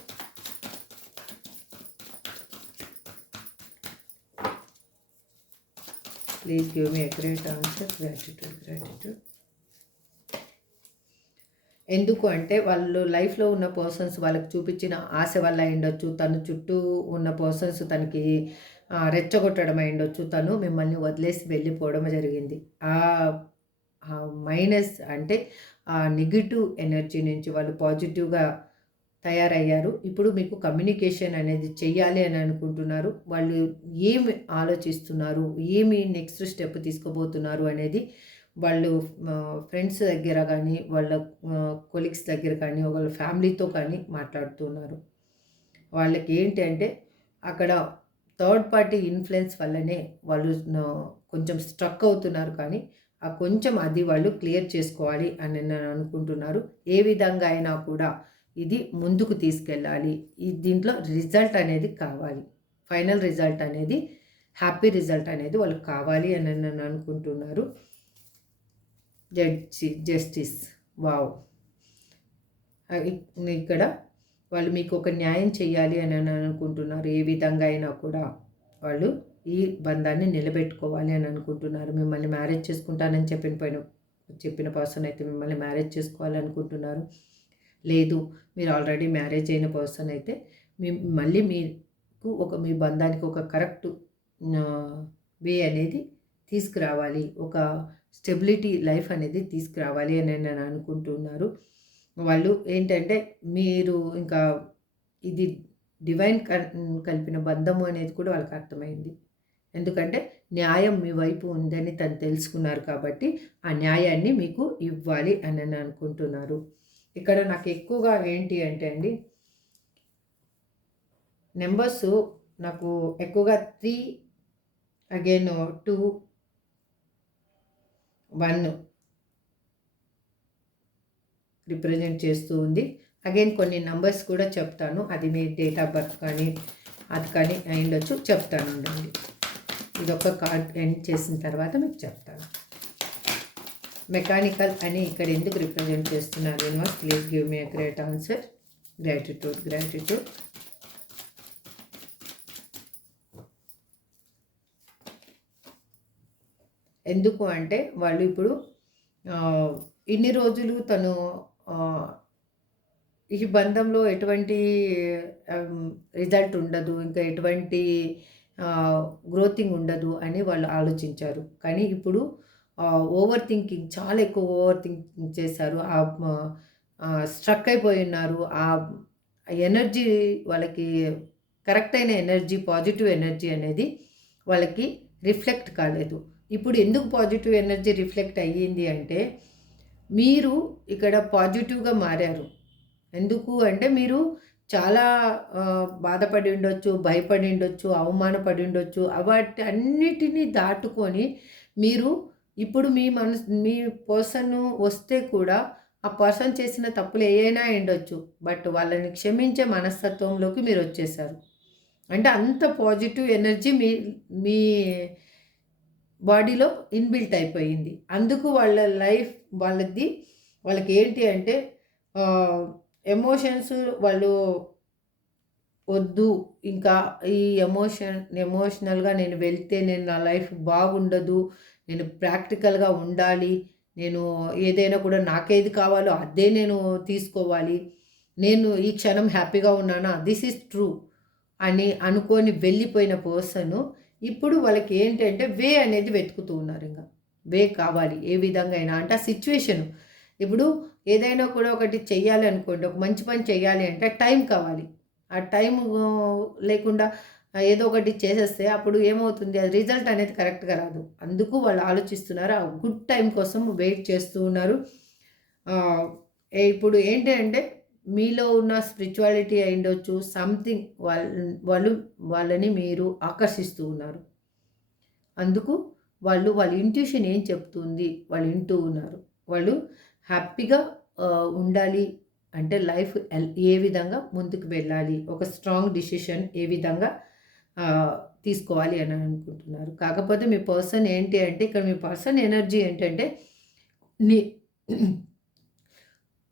Please give me accurate answer. Gratitude. ఎందుకు అంటే వాళ్ళు లైఫ్లో ఉన్న పర్సన్స్ వాళ్ళకి చూపించిన ఆశ వల్ల అయిండొచ్చు, తను చుట్టూ ఉన్న పర్సన్స్ తనకి రెచ్చగొట్టడం అయిండొచ్చు, తను మిమ్మల్ని వదిలేసి వెళ్ళిపోవడం జరిగింది. మైనస్ అంటే ఆ నెగిటివ్ ఎనర్జీ నుంచి వాళ్ళు పాజిటివ్గా తయారయ్యారు. ఇప్పుడు మీకు కమ్యూనికేషన్ అనేది చెయ్యాలి అని అనుకుంటున్నారు. వాళ్ళు ఏమి ఆలోచిస్తున్నారు, ఏమి నెక్స్ట్ స్టెప్ తీసుకోబోతున్నారు అనేది వాళ్ళు ఫ్రెండ్స్ దగ్గర కానీ, వాళ్ళ కొలీగ్స్ దగ్గర కానీ, వాళ్ళ ఫ్యామిలీతో కానీ మాట్లాడుతున్నారు. వాళ్ళకి ఏంటి అంటే అక్కడ థర్డ్ పార్టీ ఇన్ఫ్లుయెన్స్ వల్లనే వాళ్ళు కొంచెం స్ట్రక్ అవుతున్నారు. కానీ ఆ కొంచెం అది వాళ్ళు క్లియర్ చేసుకోవాలి అని నేను అనుకుంటున్నారు. ఏ విధంగా అయినా కూడా ఇది ముందుకు తీసుకెళ్ళాలి, దీంట్లో రిజల్ట్ అనేది కావాలి, ఫైనల్ రిజల్ట్ అనేది హ్యాపీ రిజల్ట్ అనేది వాళ్ళకి కావాలి అని నేను అనుకుంటున్నారు. జస్టిస్. వావ్. ఇక్కడ వాళ్ళు మీకు ఒక న్యాయం చేయాలి అని అనుకుంటున్నారు. ఏ విధంగా అయినా కూడా వాళ్ళు ఈ బంధాన్ని నిలబెట్టుకోవాలి అని అనుకుంటున్నారు. మిమ్మల్ని మ్యారేజ్ చేసుకుంటానని చెప్పిన పర్సన్ అయితే మిమ్మల్ని మ్యారేజ్ చేసుకోవాలనుకుంటున్నారు. లేదు, మీరు ఆల్రెడీ మ్యారేజ్ అయిన పర్సన్ అయితే మళ్ళీ మీకు మీ బంధానికి ఒక కరెక్ట్ వే అనేది తీసుకురావాలి, ఒక స్టెబిలిటీ లైఫ్ అనేది తీసుకురావాలి అని నేను అనుకుంటున్నారు. వాళ్ళు ఏంటంటే మీరు ఇంకా ఇది డివైన్ కలిపిన బంధము అనేది కూడా వాళ్ళకి అర్థమైంది. ఎందుకంటే న్యాయం మీ వైపు ఉందని తను తెలుసుకున్నారు కాబట్టి ఆ న్యాయాన్ని మీకు ఇవ్వాలి అని అనుకుంటున్నారు. ఇక్కడ నాకు ఎక్కువగా ఏంటి అంటే అండి, నెంబర్స్ నాకు ఎక్కువగా 3 అగైన్ 2 1 రిప్రజెంట్ చేస్తూ ఉంది. అగైన్ కొన్ని నంబర్స్ కూడా చెప్తాను, అది మీ డేట్ ఆఫ్ బర్త్ కానీ అది కానీ అయిండొచ్చు, చెప్తాను అండి. ఇదొక కార్డ్ ఎండ్ చేసిన తర్వాత మీకు చెప్తాను. మెకానికల్ అని ఇక్కడ ఎందుకు రిప్రజెంట్ చేస్తున్నారు universe? Please give me a great answer. Gratitude. ఎందుకు అంటే వాళ్ళు ఇప్పుడు ఇన్ని రోజులు తను ఈ బంధంలో ఎటువంటి రిజల్ట్ ఉండదు, ఇంకా ఎటువంటి గ్రోతింగ్ ఉండదు అని వాళ్ళు ఆలోచించారు. కానీ ఇప్పుడు ఓవర్ థింకింగ్, చాలా ఎక్కువ ఓవర్ థింకింగ్ చేశారు. స్ట్రక్ అయిపోయి ఉన్నారు. ఆ ఎనర్జీ వాళ్ళకి కరెక్ట్ అయిన ఎనర్జీ, పాజిటివ్ ఎనర్జీ అనేది వాళ్ళకి రిఫ్లెక్ట్ కాలేదు. ఇప్పుడు ఎందుకు పాజిటివ్ ఎనర్జీ రిఫ్లెక్ట్ అయ్యింది అంటే మీరు ఇక్కడ పాజిటివ్గా మారారు. ఎందుకు అంటే మీరు చాలా బాధపడి ఉండొచ్చు, భయపడి ఉండొచ్చు, అవమానపడి ఉండొచ్చు. వాటి అన్నిటినీ దాటుకొని మీరు ఇప్పుడు మీ పర్సన్ వస్తే కూడా ఆ పర్సన్ చేసిన తప్పులు ఏవైనా ఉండొచ్చు, బట్ వాళ్ళని క్షమించే మనస్తత్వంలోకి మీరు వచ్చేసారు. అంటే అంత పాజిటివ్ ఎనర్జీ మీ బాడీలో ఇన్బిల్ట్ అయిపోయింది. అందుకు వాళ్ళ లైఫ్ వాళ్ళకి ఏంటి అంటే ఎమోషన్స్ వాళ్ళు వద్దు, ఇంకా ఈ ఎమోషనల్గా నేను వెళ్తే నేను నా లైఫ్ బాగుండదు, నేను ప్రాక్టికల్గా ఉండాలి, నేను ఏదైనా కూడా నాకేది కావాలో అదే నేను తీసుకోవాలి, నేను ఈ క్షణం హ్యాపీగా ఉన్నానా, దిస్ ఈజ్ ట్రూ అని అనుకొని వెళ్ళిపోయిన పర్సన్ ఇప్పుడు వాళ్ళకి ఏంటంటే వే అనేది వెతుకుతూ ఉన్నారు. ఇంకా వే కావాలి ఏ విధంగా అయినా, అంటే ఆ సిచ్యువేషన్ ఇప్పుడు ఏదైనా కూడా ఒకటి చెయ్యాలి అనుకోండి, ఒక మంచి పని చెయ్యాలి అంటే టైం కావాలి. ఆ టైం లేకుండా ఏదో ఒకటి చేసేస్తే అప్పుడు ఏమవుతుంది, అది రిజల్ట్ అనేది కరెక్ట్‌గా రాదు. అందుకు వాళ్ళు ఆలోచిస్తున్నారు. ఆ గుడ్ టైం కోసం వెయిట్ చేస్తూ ఉన్నారు. ఆహ్, ఇప్పుడు ఏంటి అంటే మీలో ఉన్న స్పిరిచువాలిటీ అయ్యుండొచ్చు. సంథింగ్ వాళ్ళు వాళ్ళని మీరు ఆకర్షిస్తూ ఉన్నారు. అందుకు వాళ్ళ ఇంట్యూషన్ ఏం చెప్తుంది వాళ్ళు వింటూ ఉన్నారు. వాళ్ళు హ్యాపీగా ఉండాలి అంటే లైఫ్ ఏ విధంగా ముందుకు వెళ్ళాలి, ఒక స్ట్రాంగ్ డిసిషన్ ఏ విధంగా ఆహ్, తీసుకోవాలి అని అనుకుంటున్నారు. కాకపోతే మీ పర్సన్ ఏంటి అంటే ఇక్కడ మీ పర్సన్ ఎనర్జీ ఏంటంటే ని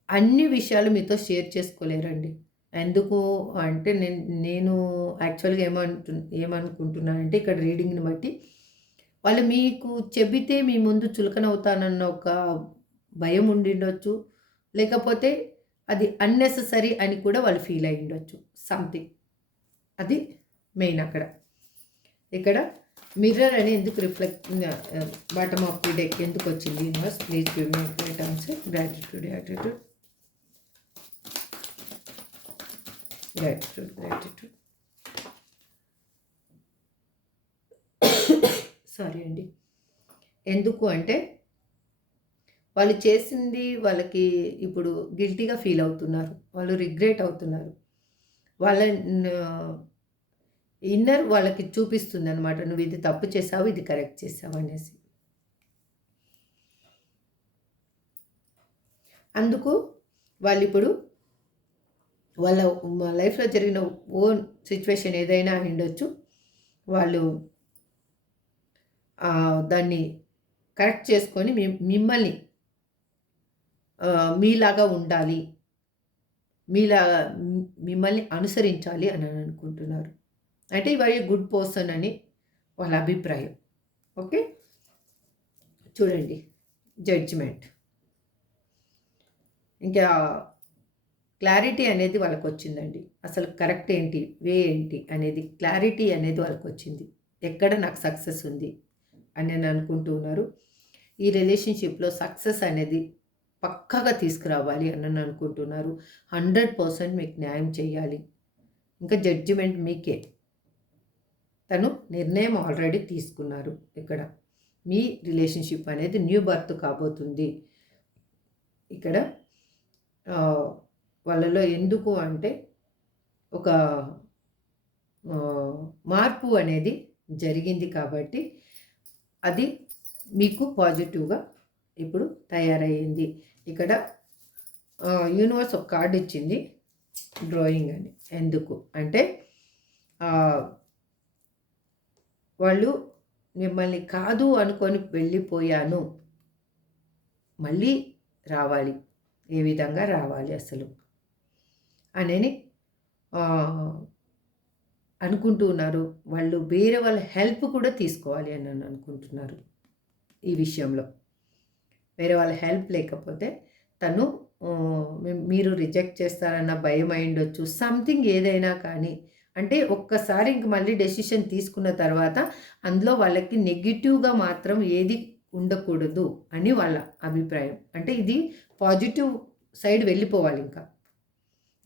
అన్ని విషయాలు మీతో షేర్ చేసుకోలేరండి. ఎందుకు అంటే నేను యాక్చువల్‌గా ఏమనుకుంటున్నానంటే ఇక్కడ రీడింగ్‌ని బట్టి వాళ్ళు మీకు చెబితే మీ ముందు చులకనవుతానన్న ఒక భయం ఉండిండొచ్చు. లేకపోతే అది అన్నెసెసరీ అని కూడా వాళ్ళు ఫీల్ అయ్యుండొచ్చు. సంథింగ్. అది మెయిన్ అక్కడ. ఇక్కడ మిర్రర్ అని ఎందుకు బాటమ్ ఆఫ్ ది డెక్ ఎందుకొచ్చింది universe please give me great answer. Gratitude, gratitude, gratitude, gratitude. Sorry అండి. ఎందుకు అంటే వాళ్ళు చేసింది వాళ్ళకి ఇప్పుడు గిల్టీగా ఫీల్ అవుతున్నారు. వాళ్ళు రిగ్రెట్ అవుతున్నారు. వాళ్ళ ఇన్నర్ వాళ్ళకి చూపిస్తుందనమాట. నువ్వు ఇది తప్పు చేసావు, ఇది కరెక్ట్ చేసావు అనేసి. అందుకు వాళ్ళిప్పుడు వాళ్ళ లైఫ్‌లో జరిగిన ఓన్ సిట్యుయేషన్ ఏదైనా అయ్యుండొచ్చు. వాళ్ళు దాన్ని కరెక్ట్ చేసుకొని మిమ్మల్ని మీలాగా ఉండాలి, మీలాగా మిమ్మల్ని అనుసరించాలి అని అనుకుంటున్నారు. అంటే you are a good person అని వాళ్ళ అభిప్రాయం. ఓకే. చూడండి జడ్జిమెంట్. ఇంకా క్లారిటీ అనేది వాళ్ళకొచ్చిందండి. అసలు కరెక్ట్ ఏంటి, వే ఏంటి అనేది క్లారిటీ అనేది వాళ్ళకొచ్చింది. ఎక్కడ నాకు సక్సెస్ ఉంది అని నేను అనుకుంటూ ఉన్నారు. ఈ రిలేషన్‌షిప్‌లో సక్సెస్ అనేది పక్కాగా తీసుకురావాలి అని అనుకుంటున్నారు. 100% మీకు న్యాయం చేయాలి. ఇంకా జడ్జిమెంట్ మీకే. తను నిర్ణయం ఆల్రెడీ తీసుకున్నారు. ఇక్కడ మీ రిలేషన్‌షిప్ అనేది న్యూ బర్త్ కాబోతుంది. ఇక్కడ వాళ్ళలో ఎందుకు అంటే ఒక మార్పు అనేది జరిగింది కాబట్టి అది మీకు పాజిటివ్‌గా ఇప్పుడు తయారయ్యింది. ఇక్కడ యూనివర్స్ ఒక కార్డ్ ఇచ్చింది డ్రాయింగ్ అని. ఎందుకు అంటే వాళ్ళు మిమ్మల్ని కాదు అనుకొని వెళ్ళిపోయాను, మళ్ళీ రావాలి, ఏ విధంగా రావాలి అసలు అనేది అనుకుంటూ ఉన్నారు. వాళ్ళు వేరే వాళ్ళ హెల్ప్ కూడా తీసుకోవాలి అని అనుకుంటున్నారు. ఈ విషయంలో వేరే వాళ్ళ హెల్ప్ లేకపోతే తను మీరు రిజెక్ట్ చేస్తారన్న భయం అయ్యుండొచ్చు. సంథింగ్ ఏదైనా కానీ అంటే ఒక్కసారి ఇంక మళ్ళీ డెసిషన్ తీసుకున్న తర్వాత అందులో వాళ్ళకి నెగెటివ్‌గా మాత్రం ఏది ఉండకూడదు అని వాళ్ళ అభిప్రాయం. అంటే ఇది పాజిటివ్ సైడ్ వెళ్ళిపోవాలి ఇంకా.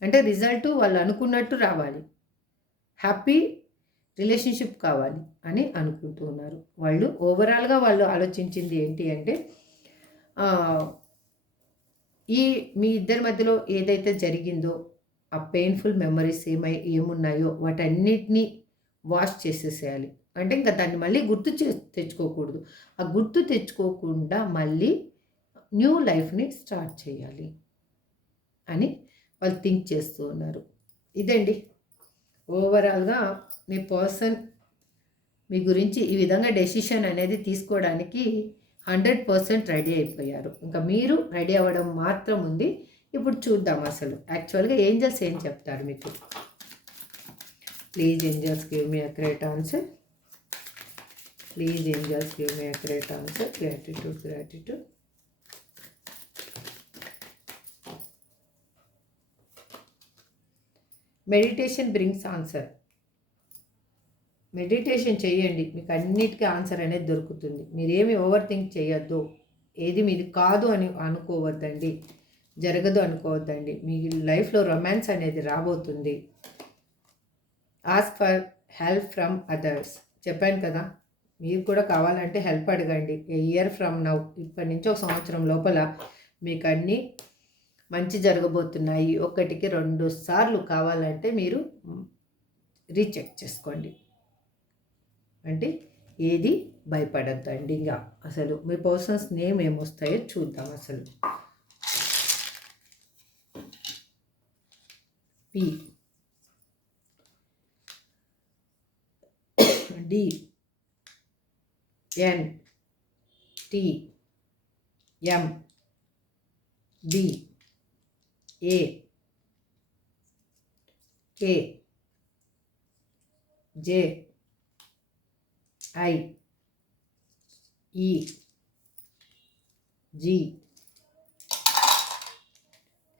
అంటే రిజల్ట్ వాళ్ళు అనుకున్నట్టు రావాలి. హ్యాపీ రిలేషన్‌షిప్ కావాలి అని అనుకుంటూ ఉన్నారు. వాళ్ళు ఓవరాల్‌గా వాళ్ళు ఆలోచించింది ఏంటి అంటే ఈ మీ ఇద్దరి మధ్యలో ఏదైతే జరిగిందో ఆ పెయిన్‌ఫుల్ మెమరీస్ ఏమున్నాయో వాటన్నిటిని వాష్ చేసేసేయాలి. అంటే ఇంకా దాన్ని మళ్ళీ తెచ్చుకోకూడదు. ఆ గుర్తు తెచ్చుకోకుండా మళ్ళీ న్యూ లైఫ్‌ని స్టార్ట్ చేయాలి అని వాళ్ళు థింక్ చేస్తూ ఉన్నారు. ఇదండి ఓవరాల్‌గా మీ పర్సన్ మీ గురించి ఈ విధంగా డెసిషన్ అనేది తీసుకోవడానికి 100% రెడీ అయిపోయారు. ఇంకా మీరు రెడీ అవ్వడం మాత్రం ఉంది. ఇప్పుడు చూద్దాం అసలు యాక్చువల్‌గా ఏంజెల్స్ ఏం చెప్తారు మీకు. Please angels give me accurate answer. Please angels give me accurate answer. Gratitude, gratitude. Meditation brings answer. Meditation చేయండి, మీకు అన్నిటికీ ఆన్సర్ అనేది దొరుకుతుంది. మీరేమి ఓవర్ థింక్ చేయొద్దు. ఏది మీది కాదు అని అనుకోవద్దండి, జరగదు అనుకోవద్దండి. మీ లైఫ్లో రొమాన్స్ అనేది రాబోతుంది. Ask for help from others. చెప్పాను కదా, మీరు కూడా కావాలంటే హెల్ప్ అడగండి. ఏ ఇయర్ ఫ్రమ్ నౌ, ఇప్పటి నుంచి ఒక సంవత్సరం లోపల మీకు అన్నీ మంచి జరగబోతున్నాయి. ఒకటికి 2 సార్లు కావాలంటే మీరు రీచెక్ చేసుకోండి. అంటే ఏది భయపడద్దండి. ఇంకా అసలు మీ పర్సన్స్ నేమ్ ఏమొస్తాయో చూద్దాం. అసలు P, D, N, T, M, B, A, K, J, I, E, G,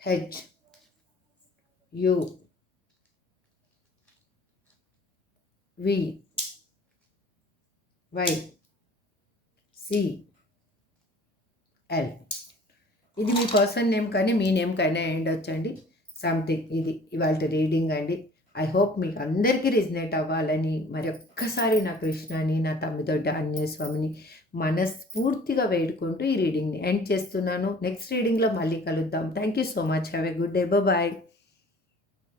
H, U, V, Y, C, L. ఇది మీ పర్సన్ నేమ్ కానీ మీ నేమ్ కానీ అయ్యుండొచ్చండి. సంథింగ్. ఇది ఇవాళ రీడింగ్ అండి. ఐ హోప్ మీకు అందరికీ రిజనేట్ అవ్వాలని మరొక్కసారి నా కృష్ణని, నా తమ్మిదొడ్డ ఆంజనేయ స్వామిని మనస్ఫూర్తిగా వేడుకుంటూ ఈ రీడింగ్ని ఎండ్ చేస్తున్నాను. నెక్స్ట్ రీడింగ్లో మళ్ళీ కలుద్దాం. Thank you so much. Have a good day. Bye.